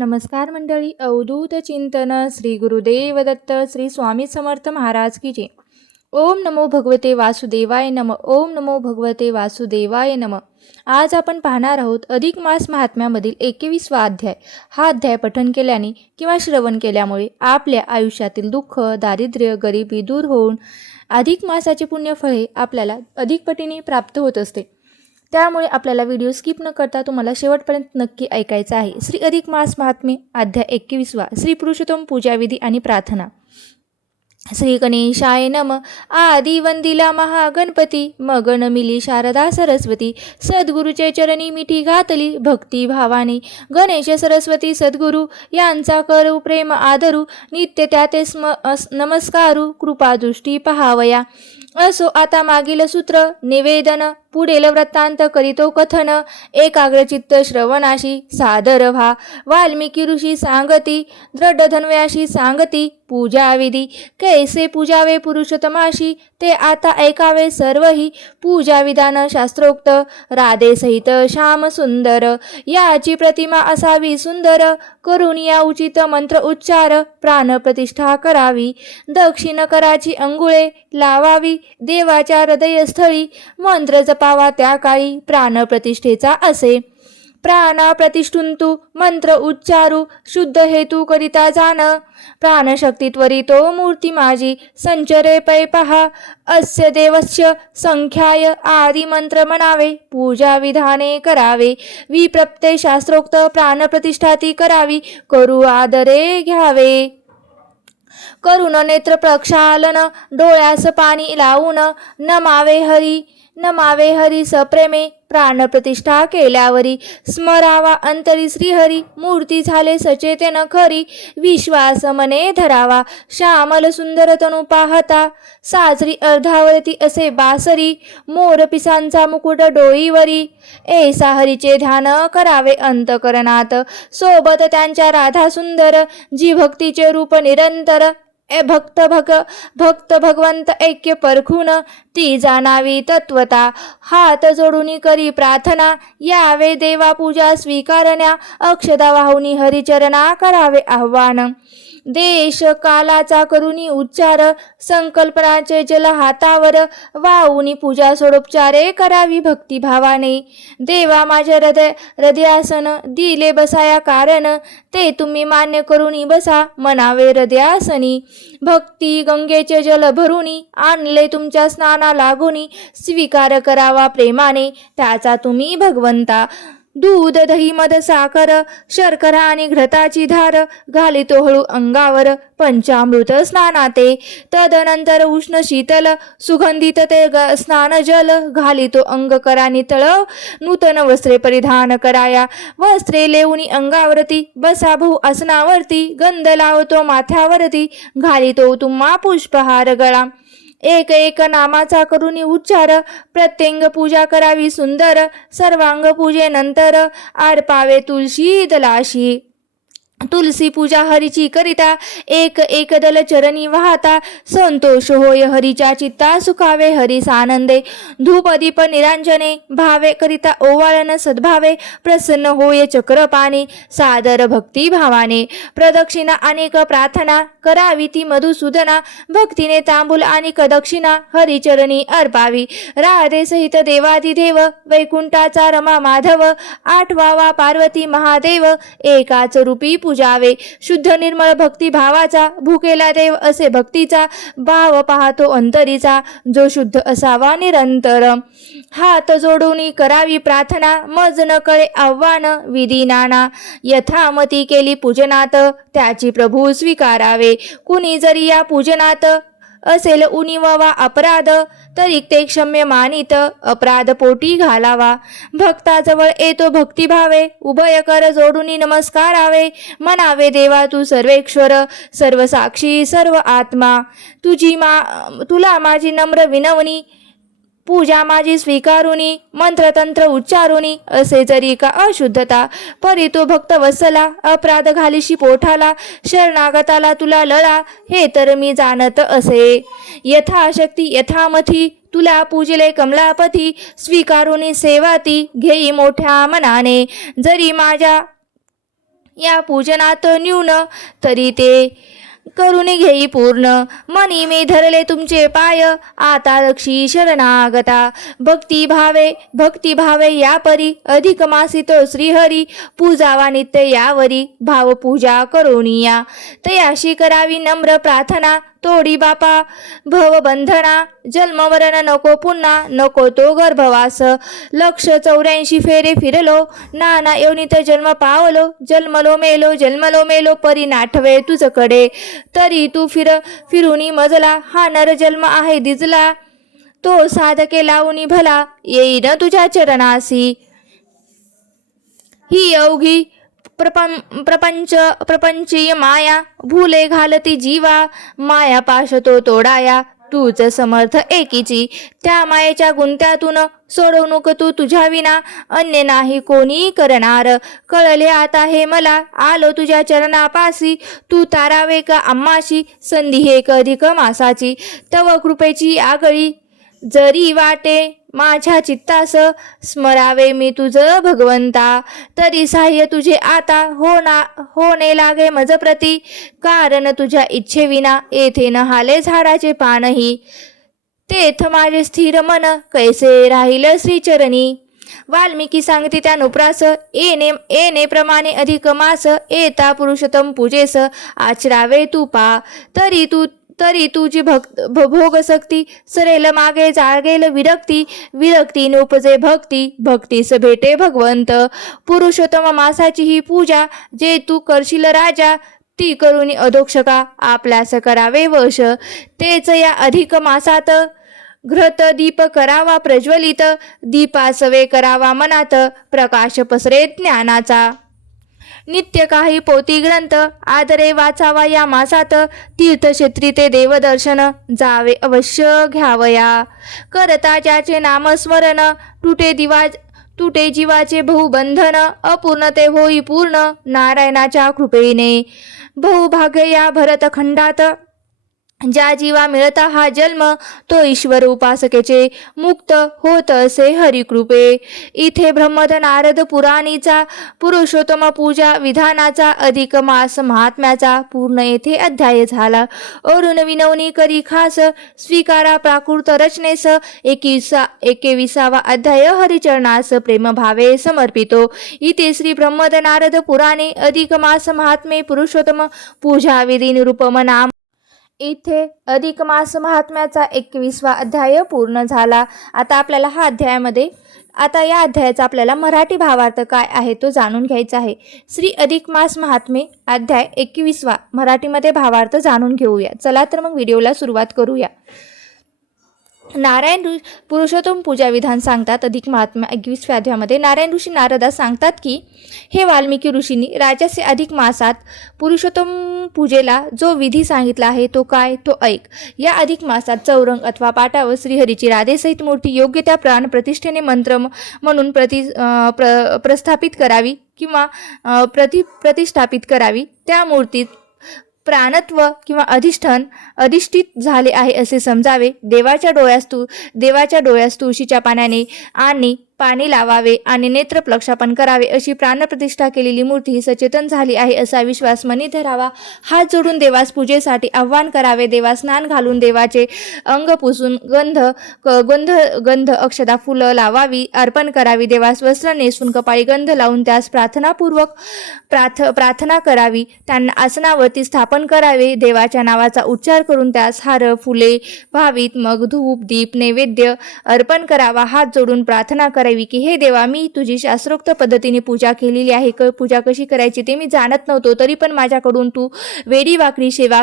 नमस्कार मंडळी. अवधूत चिंतन श्री गुरुदेव दत्त श्री स्वामी समर्थ महाराज की जय. ओम नमो भगवते वासुदेवाय नम. ओम नमो भगवते वासुदेवाय नम. आज आपण पाहणार आहोत अधिक मास महात्म्यामधील 21वा अध्याय. हा अध्याय पठन केल्याने किंवा श्रवण केल्यामुळे आपल्या आयुष्यातील दुःख, दारिद्र्य, गरिबी दूर होऊन अधिक मासाचे पुण्यफळे आपल्याला अधिक पटीने प्राप्त होत असते. त्यामुळे आपल्याला व्हिडिओ स्किप न करता तुम्हाला शेवटपर्यंत नक्की ऐकायचा आहे. श्री अधिक मास महात्म्य अध्याय 21वा. श्री पुरुषोत्तम पूजाविधी आणि प्रार्थना. श्री गणेशाय नम. आदि वंदिला महागणपती, मग नमिली शारदा सरस्वती. सद्गुरूचे चरणी मिठी घातली भक्ती भावाने. गणेश सरस्वती सद्गुरू यांचा करू प्रेम आदरू. नित्य त्याते नमस्कारू कृपा दृष्टी पहावया. असो आता मागील सूत्र निवेदन, पुढील वृत्तांत करीतो कथन. एकाग्रचित्त श्रवणाशी सादर व्हा. वाल्मिकी ऋषी सांगती, दृढ धन्वयाशी सांगती. पूजाविधी कैसे पूजावे पुरुषोत्तमाशी, ते आता ऐकावे सर्वही. पूजाविधान शास्त्रोक्त, राधे सहित श्याम सुंदर. याची प्रतिमा असावी सुंदर, करून या उचित मंत्र उच्चार. प्राणप्रतिष्ठा करावी, दक्षिण कराची अंगुळे लावावी. देवाच्या हृदयस्थळी मंत्र जपावा त्या काळी प्राणप्रतिष्ठेचा असे. प्राणप्रतिष्ठुंतु मंत्र उच्चारू, शुद्ध हेतू करिता जाण. प्राणशक्ती त्वरितो मूर्ती माझी, संचरे पै पहा. अस्य देवस्य संख्याय आदि मंत्र म्हणावे. पूजा विधाने करावे, विप्रप्ते शास्त्रोक्त. प्राणप्रतिष्ठा ती करावी, करू आदरे घ्यावे. करून नेत्र प्रक्षालन, डोळ्यास पाणी लावून. नमावे हरी सप्रेमे, प्राणप्रतिष्ठा केल्यावरी. स्मरावा अंतरी श्रीहरी, मूर्ती झाले सचेतन खरी. विश्वास मने धरावा, श्यामल सुंदर तनु पाहता. साजरी अर्धावरती असे बासरी, मोर पिसांचा मुकुट डोईवरी. ऐसा हरीचे ध्यान करावे अंतकरणात, सोबत त्यांच्या राधा सुंदर. जी भक्तीचे रूप निरंतर, भक्त भगवंत ऐक्य परखून. ती जाणावी तत्वता, हात जोडून करी प्रार्थना. यावे देवा पूजा स्वीकारण्या, अक्षदा वाहुनी हरिचरणा करावे आव्हान. देश कालाचा करुणी उच्चार, संकल्पनाचे जल हातावर. वाहुनी पूजा सोडोपचारे करावी भक्तिभावाने. देवा माझ्या हृदयासन दिले बसाया कारण. ते तुम्ही मान्य करुणी बसा म्हणावे हृदयासनी. भक्ती गंगेचे जल भरुनी, आणले तुमच्या स्नाना लागुनी. स्वीकार करावा प्रेमाने, त्याचा तुम्ही भगवंता. दूध दही मध साखर, शर्करा आणि घृताची धार. घालितो हळू अंगावर, पंचामृत स्नानाते. तदनंतर उष्ण शीतल, सुगंधित ते स्नान जल. घालितो अंग करा नितळ, नूतन वस्त्रे परिधान कराया. वस्त्रे लेऊनी अंगावरती, बसा भाऊ आसनावरती. गंध लावतो माथ्यावरती, घालितो तुम्हा पुष्पहार गळा. एक एक नामाचा करुणी उच्चार, प्रत्यंग पूजा करावी सुंदर. सर्वांग पूजेनंतर, अर्पावे तुळशी दलाशी. तुलसी पूजा हरीची करिता, एक एक दल चरणी वाहता. संतोष होय हरीच्या चित्ता, सुखावे हरीस आनंदे. धूप दीप निरांजने, भावे करिता ओवाळन सद्भावे. प्रसन्न होय चक्रपाणी, सादर भक्ती भावाने. प्रदक्षिणा अनेक प्रार्थना, करावी ती मधुसूदना. भक्तीने तांबूल आणि दक्षिणा, हरिचरणी अर्पावी. राधे सहित देवादिदेव, वैकुंठाचा रमा माधव. आठवावा पार्वती महादेव, एकाच रूपी पूजावे. शुद्ध निर्मळ भक्ती भावाचा, भुकेला देव असे भक्तीचा. भाव पाहतो अंतरीचा, जो शुद्ध असावा निरंतर. हात जोडून करावी प्रार्थना, मज न कळे आव्हान. विधी नाना यथामती केली पूजनात, त्याची प्रभू स्वीकारावे. कुणी जरी या पूजनात असेल उणीवा अपराध, तरी ते क्षम्य मानित अपराध पोटी घालावा. भक्ताजवळ येतो भक्तिभावे, उभय कर जोडून नमस्कारावे. म्हणावे देवा तू सर्वेश्वर, सर्व साक्षी सर्व आत्मा. तुला माझी नम्र विनवणी, पूजा माझी स्वीकारुनी. मंत्रतंत्र उच्चारुनी, असे जरी का अशुद्धता. परी तो भक्त वत्सला, अपराध घालीशी पोठाला. शरणागताला तुला लळा, हे तर मी जाणत असे. यथाशक्ती यथामथी, तुला पूजिले कमलापती. स्वीकारुनी सेवा ती, घेई मोठ्या मनाने. जरी माझ्या या पूजनात न्यून तरी ते करून घेई पूर्ण. मनी मी धरले तुमचे पाय आता रक्षी शरणागता. भक्तिभावे या परी अधिक मासित श्रीहरी पूजावा नित्य यावरी भाव पूजा करोनिया. तयाशी करावी नम्र प्रार्थना तोडी बापा भवबंधना. जन्मवरण नको पुन्हा नको तो गर्भवास. 184 फेरे फिरलो नाना योनीत जन्म पावलो. जन्मलो मेलो परी नाठवे तुझकडे. तरी तू फिरूनी मजला हा नर जन्म आहे दिजला. तो साधके लावूनी भला येईन तुझ्या चरणासी. ही अवघी प्रपंचीय माया भूले घालती जीवा. माया पाश तो तोडाया तूच समर्थ एकीची. त्या मायेच्या गुंत्यातून सोडवणूक तू तुझ्या विना अन्य नाही कोणी करणार. कळले आता हे मला आलो तुझ्या चरणापासी. तू तारावे का आम्हाशी संधी हे अधिक मासाची. तव कृपेची आगळी जरी वाटे माझ्या चित्तास. स्मरावे मी तुझ भगवंता तरी साह्य तुझे आता होणे लागे मज प्रती. कारण तुझ्या इच्छेविना येथे न हाले झाडाचे पानही. तेथ माझे स्थिर मन कैसे राहील श्रीचरणी. वाल्मिकी सांगते त्यानुप्रास येणे प्रमाणे अधिक मास. येता पुरुषोत्तम पूजेस आचरावे तू पा. तरी तुझी भोगशक्ती सरेल मागे जागेल विरक्ती. विरक्ती उपजे भक्तीस भेटे भगवंत. पुरुषोत्तम मासाची ही पूजा जे तू करशील राजा. ती करुणी अधोक्षका आपल्यास करावे वश. तेच या अधिक मासात घृत दीप करावा प्रज्वलित. दीपासवे करावा मनात प्रकाश पसरे ज्ञानाचा. नित्य काही पोती ग्रंथ आदरे वाचावा या मासात. तीर्थक्षेत्री ते देवदर्शन जावे अवश्य घ्यावया. करता ज्याचे नामस्मरण तुटे जीवाचे बहुबंधन. अपूर्ण ते होई पूर्ण नारायणाच्या कृपेने. बहुभाग्य या भरतखंडात ज्या जीवा मिळता हा जन्म तो ईश्वर उपासकेचे मुक्त होत असे हरिकृपे. इथे ब्रह्मद नारद पुराणीचा पुरुषोत्तम पूजा विधानाचा अधिक मास महात्म्याचा पूर्ण येथे अध्याय झाला. अरुण विनवणी करी खास स्वीकारा प्राकृत रचनेस. 21वा अध्याय हरिचरणास प्रेमभावे समर्पितो. इथे श्री ब्रह्मद नारद पुराणे अधिक मास महात्मे पुरुषोत्तम पूजा विधी निरुपम नाम. इथे अधिक मास महात्म्याचा 21वा अध्याय पूर्ण झाला. आता या अध्यायाचा आपल्याला मराठी भावार्थ काय आहे तो जाणून घ्यायचा आहे. श्री अधिक मास महात्मे अध्याय 21वा मराठीमध्ये भावार्थ जाणून घेऊया. चला तर मग व्हिडिओला सुरुवात करूया. नारायण पुरुषोत्तम पूजा विधान सांगतात. अधिक महात्म्य 21व्या अध्यायामध्ये नारायण ऋषी नारदास सांगतात की हे वाल्मिकी ऋषींनी राजाचे अधिक मासात पुरुषोत्तम पूजेला जो विधी सांगितला आहे तो काय तो ऐक. या अधिक मासात चौरंग अथवा पाटावर श्रीहरीची राधेसहित मूर्ती योग्य त्या प्राण प्रतिष्ठेने मंत्र म्हणून प्रस्थापित करावी किंवा प्रतिष्ठापित करावी. त्या मूर्तीत प्राणत्व किंवा अधिष्ठित झाले आहे असे समजावे. देवाच्या डोळ्यास तुळशीच्या पाण्याने आणि पाणी लावावे आणि नेत्र प्रक्षापन करावे. अशी प्राणप्रतिष्ठा केलेली मूर्ती ही सचेतन झाली आहे असा विश्वास मनी धरावा. हात जोडून देवास पूजेसाठी आव्हान करावे. देवास स्नान घालून देवाचे अंग पुसून गंध अक्षता फुलं लावावी अर्पण करावी. देवास वस्त्र नेसून कपाळी गंध लावून त्यास प्रार्थनापूर्वक प्रार्थना करावी. त्यांना आसनावरती स्थापन करावे. देवाच्या नावाचा उच्चार करून त्यास हार फुले व्हावीत. मग धूप दीप नैवेद्य अर्पण करावा. हात जोडून प्रार्थना करावी की हे देवा मी तुझी शास्त्रोक्त पद्धतीने पूजा केलेली आहे. पूजा कशी करायची ते मी जाणत नव्हतो तरी पण माझ्याकडून तू वेडी वाकडी सेवा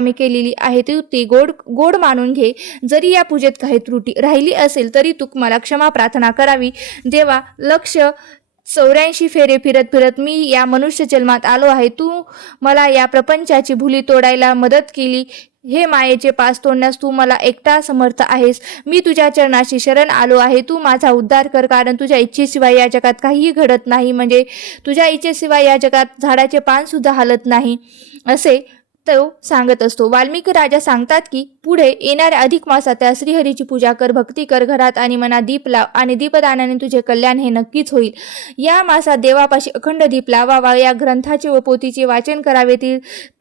मी केलेली आहे. ती गोड मानून घे. जरी या पूजेत काही त्रुटी राहिली असेल तरी तू मला क्षमा प्रार्थना करावी. देवा 184 फेरे फिरत मी या मनुष्य जन्मात आलो आहे. तू मला या प्रपंचाची भुली तोडायला मदत केली. हे मायेचे पास तोडण्यास तू मला एकटा समर्थ आहेस. मी तुझ्या चरणाशी शरण आलो आहे. तू माझा उद्धार कर. कारण तुझ्या इच्छेशिवाय या जगात काहीही घडत नाही. म्हणजे तुझ्या इच्छेशिवाय या जगात झाडाचे पान सुद्धा हलत नाही. असे तो सांगत असतो. वाल्मिकी राजा सांगतात की पुढे येणाऱ्या अधिक मासात त्या श्रीहरीची पूजा कर, भक्ती कर, घरात आणि मनात दीप लाव आणि दीपदानाने तुझे कल्याण हे नक्कीच होईल. या मासात देवापाशी अखंड दीप लावावा, या ग्रंथाचे व पोथीचे वाचन करावे,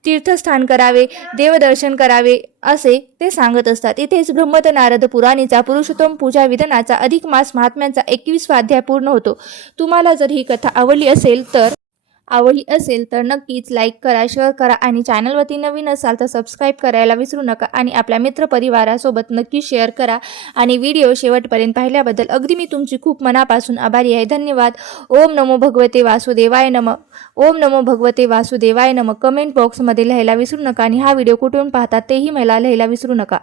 तीर्थस्थान करावे, देवदर्शन करावे असे ते सांगत असतात. इथेच ब्रह्मत नारद पुराणीचा पुरुषोत्तम पूजा विधानाचा अधिक मास महात्म्यांचा 21वा अध्याय पूर्ण होतो. तुम्हाला जर ही कथा आवडली असेल तर नक्कीच लाईक करा, शेअर करा आणि चॅनलवरती नवीन असाल तर सबस्क्राईब करायला विसरू नका आणि आपल्या मित्रपरिवारासोबत नक्की शेअर करा. आणि व्हिडिओ शेवटपर्यंत पाहिल्याबद्दल अगदी मी तुमची खूप मनापासून आभारी आहे. धन्यवाद. ओम नमो भगवते वासुदेवाय नमः. ओम नमो भगवते वासुदेवाय नमः. कमेंट बॉक्समध्ये लिहायला विसरू नका आणि हा व्हिडिओ कुठून पाहतात तेही मला लिहायला विसरू नका.